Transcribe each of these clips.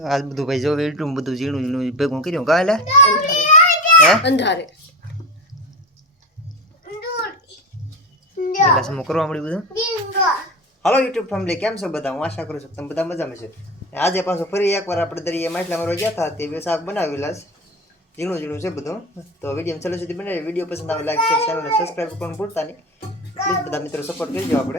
આજ બધું ભાઈ જો એટલું બધું ઝીણું ઝીણું ભેગું કર્યું કાલે હે અંધારે એટલે સમો કરવા મળ્યું બધું. હાલો યુટ્યુબ ફેમિલી, કેમ છો બધા? હું આશા કરું છું તમે બધા મજામાં છો. આજે પાછો ફરી એકવાર આપણે દરિયા માટલા મારવા ગયા હતા, તે બે શાક બનાવેલા ઝીણું ઝીણું છે બધું. તો વિડીયો ચાલુ સુધી બનાવી, વિડીયો પસંદ આવે લાઈક શેર ચેનલને સબસ્ક્રાઈબ કરવાનું ભૂલતા નહીં. પ્લીઝ બધા મિત્રો સપોર્ટ કરજો આપણે.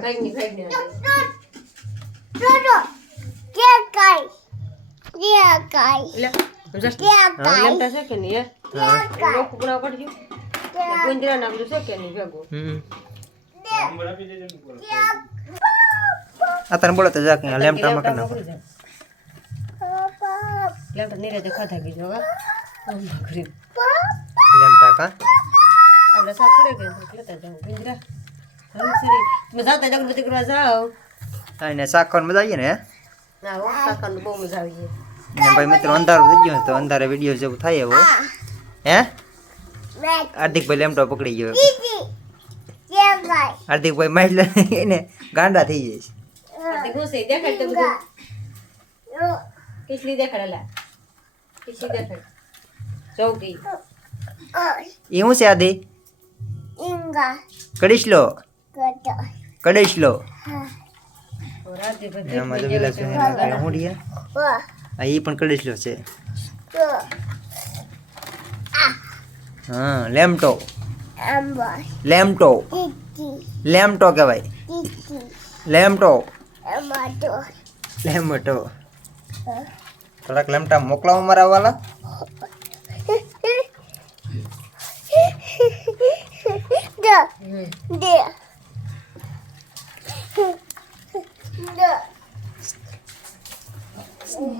आता बोला तो जाके लेमटा मकन ना લેમ્ટા નીરે ખાધા ગઈ જોવા ઘરે लेमटा का આપણે સાકડે કે લેતા જાવ પિંજરા હવે સરી મજા આવતા જાગૃતિ કરવા જાવ અને શાક ખાવાની મજા આવી ને. ના હો કાકાનું બહુ મજા આવી ને ભાઈ મિત્રો અંધારું થઈ ગયું તો અંધારે વિડીયો જેવું થાય એવો હે. હાર્દિકભાઈ લેમટો પકડી ગયો. હાર્દિકભાઈ માઇલ એને ગાંડા થઈ જાય છે. હાર્દિક હું સે દેખાડ તો બધું કેટલી દેખાડલા કેટલી દેખાડ ચોકી એ હું છે આદિ કડીશલો કડીશલો રાતે એમાં તો પેલા છે હું રિયા આ એ પણ કડીશલો છે. હા લેમટો લેમટો લેમટો કહેવાય લેમટો લેમટો. થોડાક લેમટા મોકલાવો મારા વાલા.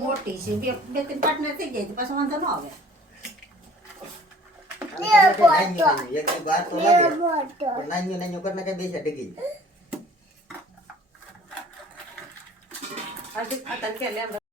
મોટી છે બે બે ત્રણ પાર્ટનર થઈ જાય તો પાછો વાંધો ન આવે. આ તને કે લે